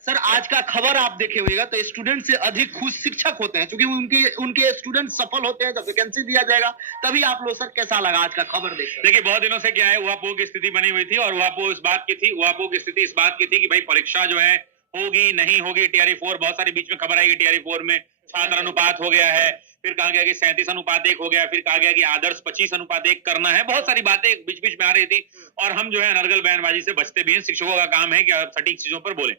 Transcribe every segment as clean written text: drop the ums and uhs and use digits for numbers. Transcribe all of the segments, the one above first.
Sir आज का खबर आप देखे होगा तो स्टूडेंट से अधिक खुश शिक्षक होते हैं, क्योंकि उनके उनके स्टूडेंट सफल होते हैं। जब वैकेंसी दिया जाएगा तभी आप लोग, सर कैसा लगा आज का खबर देखकर? देखिए, बहुत दिनों से क्या है, उहापोह की स्थिति बनी हुई थी और उहापोह इस बात की थी, उहापोह की स्थिति इस बात की थी कि भाई परीक्षा जो है होगी नहीं होगी। टीआरई 4 बहुत सारी बीच में खबर आई कि टीआरई 4 में छात्र अनुपात हो गया है, फिर कहा गया कि 37:1 हो गया, फिर कहा गया कि आदर्श 25:1 करना है। बहुत सारी बातें बीच बीच में आ रही थी और हम जो है अनर्गल बयानबाजी से बचते भी हैं। शिक्षकों का काम है कि सटीक चीजों पर बोले।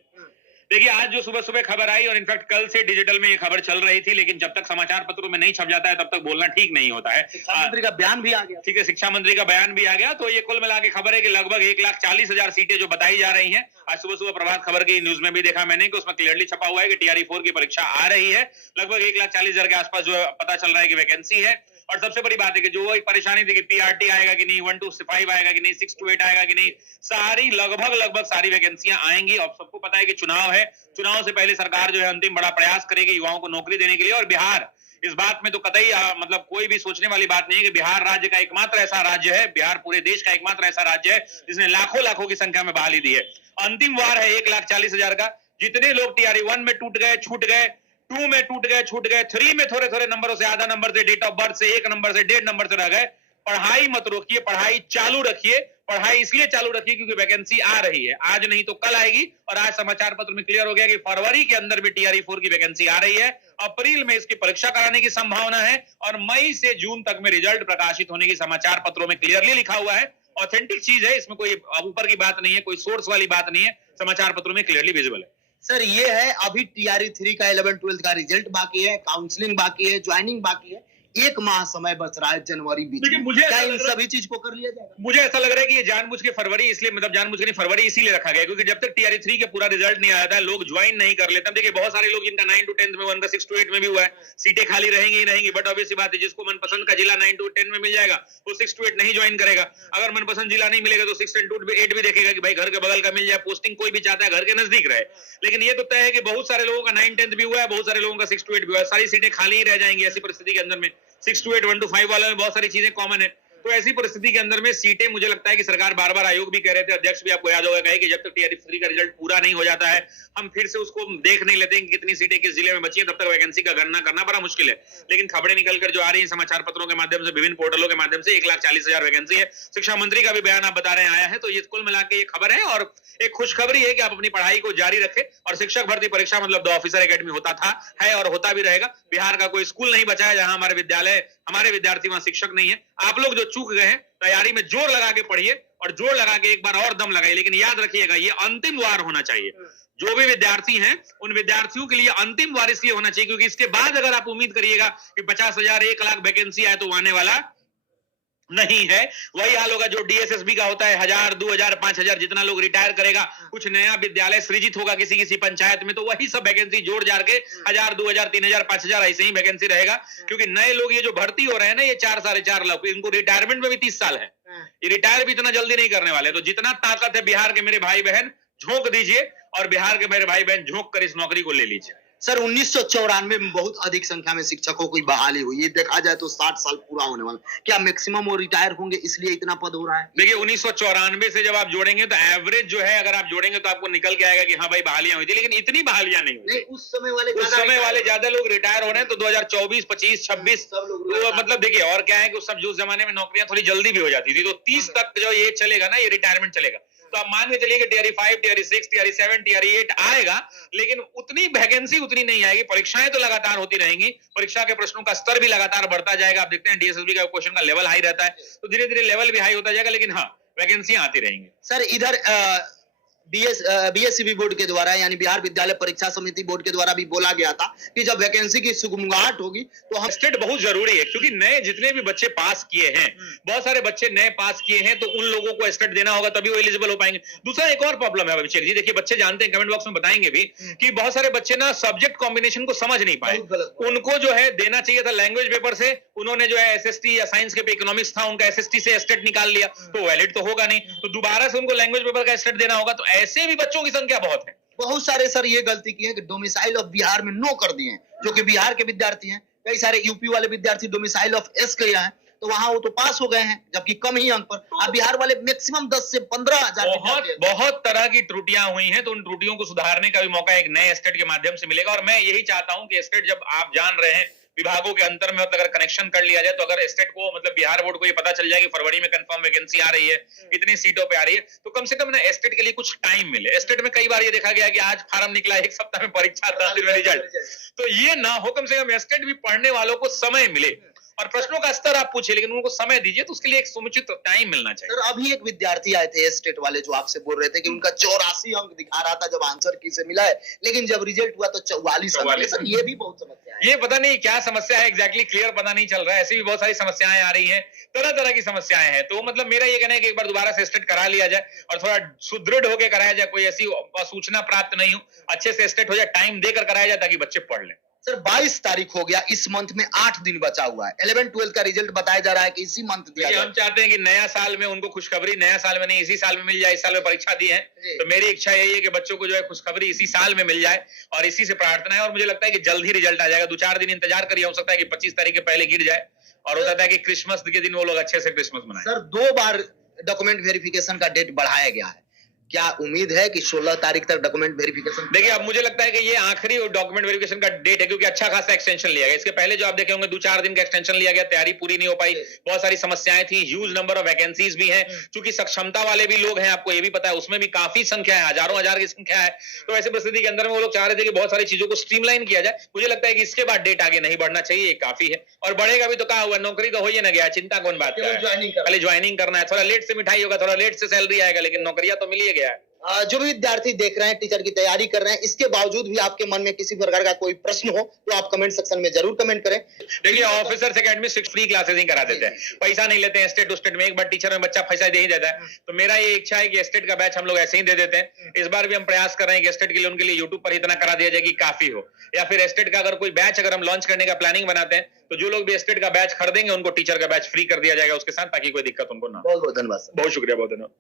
देखिए, आज जो सुबह सुबह खबर आई और इनफैक्ट कल से डिजिटल में ये खबर चल रही थी, लेकिन जब तक समाचार पत्रों में नहीं छप जाता है तब तक बोलना ठीक नहीं होता है। शिक्षा मंत्री का बयान भी आ गया। ठीक है, शिक्षा मंत्री का बयान भी आ गया। तो ये कुल मिला के खबर है कि लगभग 1,40,000 सीटें जो बताई जा रही हैं। आज सुबह सुबह प्रभात खबर की न्यूज में भी देखा मैंने कि उसमें क्लियरली छपा हुआ है कि टीआरई 4 की परीक्षा आ रही है। लगभग 1,40,000 के आसपास जो पता चल रहा है कि वैकेंसी है। और सबसे बड़ी बात है कि जो एक परेशानी थी कि पीआरटी आएगा कि नहीं, 1 to 5 आएगा कि नहीं, 6 to 8 आएगा कि नहीं, सारी लगभग सारी वैकेंसियां आएंगी। और सबको पता है कि चुनाव है, चुनाव से पहले सरकार जो है अंतिम बड़ा प्रयास करेगी युवाओं को नौकरी देने के लिए। और बिहार इस बात में तो कतई मतलब कोई भी सोचने वाली बात नहीं है कि बिहार राज्य का एकमात्र ऐसा राज्य है, बिहार पूरे देश का एकमात्र ऐसा राज्य है जिसने लाखों की संख्या में बहाली दी है। अंतिम वार है 1,40,000 का। जितने लोग टीआरई 1 में टूट गए, छूट गए, 2 में टूट गए, छूट गए, 3 में थोड़े नंबरों से, आधा नंबर से, डेट ऑफ बर्थ से, 1 नंबर से, 1.5 नंबर से रह गए। पढ़ाई मत रोकिए, पढ़ाई चालू रखिए। पढ़ाई इसलिए चालू रखिए क्योंकि वैकेंसी आ रही है, आज नहीं तो कल आएगी। और आज समाचार पत्र में क्लियर हो गया कि फरवरी के अंदर भी टीआरई 4 की वैकेंसी आ रही है। अप्रैल में इसकी परीक्षा कराने की संभावना है और मई से जून तक में रिजल्ट प्रकाशित होने की समाचार पत्रों में क्लियरली लिखा हुआ है। ऑथेंटिक चीज है, इसमें कोई ऊपर की बात नहीं है, कोई सोर्स वाली बात नहीं है, समाचार पत्रों में क्लियरली विजिबल है। सर ये है अभी टीआरई 3 का 11-12 का रिजल्ट बाकी है, काउंसलिंग बाकी है, ज्वाइनिंग बाकी है, 1 माह समय बच रहा है जनवरी बीच में। क्या इन सभी चीज को कर लिया जाएगा? मुझे ऐसा लग रहा है कि ये जानबूझ के फरवरी, इसलिए मतलब जानबूझ के नहीं, फरवरी इसीलिए रखा गया क्योंकि जब तक टीआरई 3 के पूरा रिजल्ट नहीं आया था लोग ज्वाइन नहीं कर लेते। देखिए, बहुत सारे लोग जिनका 9 to 10 में, उनका 6 to 8 में भी हुआ है, सीटें खाली रहेंगी ही रहेंगी। बट ऑब्वियसली बात है, जिसको मनपसंद का जिला 9 to 10 में मिल जाएगा वो 6 to 8 नहीं ज्वाइन करेगा। अगर मनपसंद जिला नहीं मिलेगा तो 6 to 8 भी देखेगा कि भाई घर के बगल का मिल जाए। पोस्टिंग कोई भी चाहता है घर के नजदीक रहे, लेकिन ये तो तय है कि बहुत सारे लोगों का 9-10 भी हुआ है, बहुत सारे लोगों का 6 to 8 भी हुआ है। सारी सीटें खाली ही रह जाएंगी ऐसी परिस्थिति के अंदर में। 6 to 8, 1 to 5 वाले में बहुत सारी चीजें कॉमन है। तो ऐसी परिस्थिति के अंदर में सीटें, मुझे लगता है कि सरकार बार बार, आयोग भी कह रहे थे, अध्यक्ष भी आपको याद होगा कहे कि जब तक टीआरई 3 का रिजल्ट पूरा नहीं हो जाता है हम फिर से उसको देख नहीं लेते हैं कि कितनी सीटें किस जिले में बची है, तब तक वैकेंसी का गणना करना बड़ा मुश्किल है। लेकिन खबरें निकलकर जो आ रही है समाचार पत्रों के माध्यम से, विभिन्न पोर्टलों के माध्यम से, 1,40,000 वैकेंसी है। शिक्षा मंत्री का भी बयान आप बता रहे हैं आया है। तो ये कुल मिला के ये खबर है और एक खुशखबरी है कि आप अपनी पढ़ाई को जारी रखें। और शिक्षक भर्ती परीक्षा मतलब द ऑफिसर एकेडमी होता था, है और होता भी रहेगा। बिहार का कोई स्कूल नहीं बचा है जहां हमारे विद्यालय, हमारे विद्यार्थी वहां शिक्षक नहीं है। आप लोग जो चूक गए हैं, तैयारी में जोर लगा के पढ़िए और जोर लगा के एक बार और दम लगाइए। लेकिन याद रखिएगा, ये अंतिम वार होना चाहिए। जो भी विद्यार्थी हैं उन विद्यार्थियों के लिए अंतिम वार इसलिए होना चाहिए क्योंकि इसके बाद अगर आप उम्मीद करिएगा कि 50,000, 1,00,000 वैकेंसी आए तो वो आने वाला नहीं है। वही हाल होगा जो डीएसएसबी का होता है, 1,000, 2,000, 5,000 जितना लोग रिटायर करेगा, कुछ नया विद्यालय सृजित होगा किसी पंचायत में, तो वही सब वैकेंसी जोड़ जार के 1,000, 2,000, 3,000, 5,000 ऐसे ही वैकेंसी रहेगा। क्योंकि नए लोग ये जो भर्ती हो रहे हैं ना, ये 4, 4.5 लाख, इनको रिटायरमेंट में भी 30 साल है। ये रिटायर भी इतना जल्दी नहीं करने वाले। तो जितना ताकत है बिहार के मेरे भाई बहन, झोंक दीजिए और बिहार के मेरे भाई बहन झोंक कर इस नौकरी को ले लीजिए। सर 1994 में बहुत अधिक संख्या में शिक्षकों की बहाली हुई, ये देखा जाए तो 60 साल पूरा होने वाला। क्या मैक्सिमम वो रिटायर होंगे इसलिए इतना पद हो रहा है? देखिए, 1994 से जब आप जोड़ेंगे तो एवरेज जो है, अगर आप जोड़ेंगे तो आपको निकल के आएगा कि हाँ भाई बहालियां हुई थी, लेकिन इतनी बहालियां नहीं हुई। उस समय वाले ज्यादा लोग रिटायर हो रहे हैं। तो 2024, 25, 26 तो मतलब देखिए, और क्या है कि उस जमाने में नौकरियां थोड़ी जल्दी भी हो जाती थी। तो 30 तक जो ये चलेगा ना, ये रिटायरमेंट चलेगा। तो आप मान के चलिए कि टीआरई 5, टीआरई 6, टीआरई 7, टीआरई 8 आएगा, लेकिन उतनी वैकेंसी उतनी नहीं आएगी। परीक्षाएं तो लगातार होती रहेंगी, परीक्षा के प्रश्नों का स्तर भी लगातार बढ़ता जाएगा। आप देखते हैं डीएसएसबी का क्वेश्चन का लेवल हाई रहता है, तो धीरे धीरे लेवल भी हाई होता जाएगा। लेकिन हाँ, वैकेंसियां आती रहेंगी। सर इधर बीएससीबी बोर्ड के द्वारा, यानी बिहार विद्यालय परीक्षा समिति बोर्ड के द्वारा भी बोला गया था कि जब वैकेंसी की सुगमगाहट होगी तो हम स्टेट बहुत जरूरी है क्योंकि नए जितने भी बच्चे पास किए हैं, बहुत सारे बच्चे नए पास किए हैं, तो उन लोगों को स्टेट देना होगा तभी वो एलिजिबल हो पाएंगे। दूसरा एक और प्रॉब्लम है अभिषेक जी, देखिए बच्चे जानते हैं, कमेंट बॉक्स में बताएंगे भी कि बहुत सारे बच्चे ना सब्जेक्ट कॉम्बिनेशन को समझ नहीं पाए। उनको जो है देना चाहिए था लैंग्वेज पेपर से, उन्होंने जो है एसएसटी या साइंस के पे इकोनॉमिक्स था, उनका एसएसटी से स्टेट निकाल लिया, तो वैलिड तो होगा नहीं, तो दोबारा से उनको लैंग्वेज पेपर का स्टेट देना होगा। तो ऐसे भी बच्चों की संख्या बहुत है। बहुत सारे सर ये गलती की है कि डोमिसाइल ऑफ बिहार में नो कर दिए हैं, जो कि बिहार के विद्यार्थी हैं। कई सारे यूपी वाले विद्यार्थी डोमिसाइल ऑफ एस किया है, तो वहां वो तो पास हो गए हैं, जबकि कम ही अंक पर। अब बिहार वाले मैक्सिमम 10 से 15 हजार बहुत तरह की त्रुटियां हुई हैं, तो उन त्रुटियों को सुधारने का भी मौका एक नए एस्टेट के माध्यम से मिलेगा। और मैं यही चाहता हूं कि एस्टेट, जब आप जान रहे हैं विभागों के अंतर में अगर कनेक्शन कर लिया जाए, तो अगर स्टेट को मतलब बिहार बोर्ड को ये पता चल जाए कि फरवरी में कंफर्म वैकेंसी आ रही है, इतनी सीटों पे आ रही है, तो कम से कम ना स्टेट के लिए कुछ टाइम मिले। स्टेट में कई बार ये देखा गया कि आज फार्म निकला, एक सप्ताह में परीक्षा, 10 दिन में रिजल्ट, तो ये ना हो, कम से कम स्टेट भी पढ़ने वालों को समय मिले और प्रश्नों का स्तर आप पूछिए, लेकिन उनको समय दीजिए, तो उसके लिए एक समुचित टाइम मिलना चाहिए। सर, अभी एक विद्यार्थी आए थे स्टेट वाले जो आपसे बोल रहे थे कि उनका 84 अंक दिखा रहा था जब आंसर की से मिला है, लेकिन जब रिजल्ट हुआ तो 44 अंक। सर, ये भी बहुत समस्या है। ये पता नहीं क्या समस्या है, एग्जैक्टली क्लियर पता नहीं चल रहा है। ऐसी भी बहुत सारी समस्याएं आ रही हैं, तरह तरह की समस्याएं हैं। तो मतलब मेरा ये कहना है कि एक बार दोबारा से स्टेट करा लिया जाए और थोड़ा सुदृढ़ होकर कराया जाए, कोई ऐसी सूचना प्राप्त नहीं हो, अच्छे से स्टेट हो जाए, टाइम देकर कराया जाए ताकि बच्चे पढ़ लें। सर, 22 तारीख हो गया, इस मंथ में 8 दिन बचा हुआ है। 11-12 का रिजल्ट बताया जा रहा है कि इसी मंथ दिया जाए। हम चाहते हैं कि नया साल में उनको खुशखबरी, नया साल में नहीं, इसी साल में मिल जाए। इस साल में परीक्षा दी है, तो मेरी इच्छा यही है कि बच्चों को जो है खुशखबरी इसी साल में मिल जाए, और इसी से प्रार्थना है। और मुझे लगता है कि जल्द ही रिजल्ट आ जाएगा। 2-4 दिन इंतजार करिए, हो सकता है कि 25 तारीख के पहले गिर जाए, और हो सकता है कि क्रिसमस के दिन वो लोग अच्छे से क्रिसमस मनाएं। सर, 2 बार डॉक्यूमेंट वेरिफिकेशन का डेट बढ़ाया गया है, क्या उम्मीद है कि 16 तारीख तक डॉक्यूमेंट वेरिफिकेशन? देखिए, अब मुझे लगता है कि ये आखिरी डॉक्यूमेंट वेरिफिकेशन का डेट है, क्योंकि अच्छा खासा एक्सटेंशन लिया गया। इसके पहले जो आप देखे होंगे 2-4 दिन का एक्सटेंशन लिया गया, तैयारी पूरी नहीं हो पाई, बहुत सारी समस्याएं थी, ह्यूज नंबर ऑफ वैकेंसीज भी हैं, क्योंकि सक्षमता वाले भी लोग हैं, आपको ये भी पता है, उसमें भी काफी संख्या है, हजारों हजार की संख्या है। तो ऐसी परिस्थिति के अंदर में वो लोग चाह रहे थे कि बहुत सारी चीजों को स्ट्रीमलाइन किया जाए। मुझे लगता है कि इसके बाद डेट आगे नहीं बढ़ना चाहिए, ये काफी है। और बढ़ेगा भी तो कहा हुआ, नौकरी तो हो ही ना गया, चिंता कौन बात है, खाली ज्वाइनिंग करना है। थोड़ा लेट से मिठाई होगा, थोड़ा लेट से सैलरी आएगा, लेकिन नौकरियां तो मिल ही गया है। जो भी विद्यार्थी देख रहे हैं, टीचर की तैयारी कर रहे हैं, इसके बावजूद भी आपके मन में किसी प्रकार का कोई प्रश्न हो तो आप कमेंट सेक्शन में जरूर कमेंट करें। देखिए, ऑफिसर्स एकेडमी 6 फ्री क्लासेस ही करा देते हैं, पैसा नहीं लेते हैं। स्टेट टू स्टेट में एक बार टीचर में बच्चा फंसा दे ही देता है। तो मेरा ये इच्छा है कि स्टेट का बैच हम लोग ऐसे ही दे देते हैं। इस बार भी हम प्रयास कर रहे हैं कि स्टेट के लिए उनके लिए यूट्यूब पर इतना करा दिया जाए कि काफी हो, या फिर स्टेट का अगर कोई बैच अगर हम लॉन्च करने का प्लानिंग बनाते हैं, तो जो लोग भी स्टेट का बैच खरीदेंगे उनको टीचर का बैच फ्री कर दिया जाएगा उसके साथ, ताकि कोई दिक्कत उनको ना। बहुत बहुत धन्यवाद। बहुत शुक्रिया, बहुत धन्यवाद।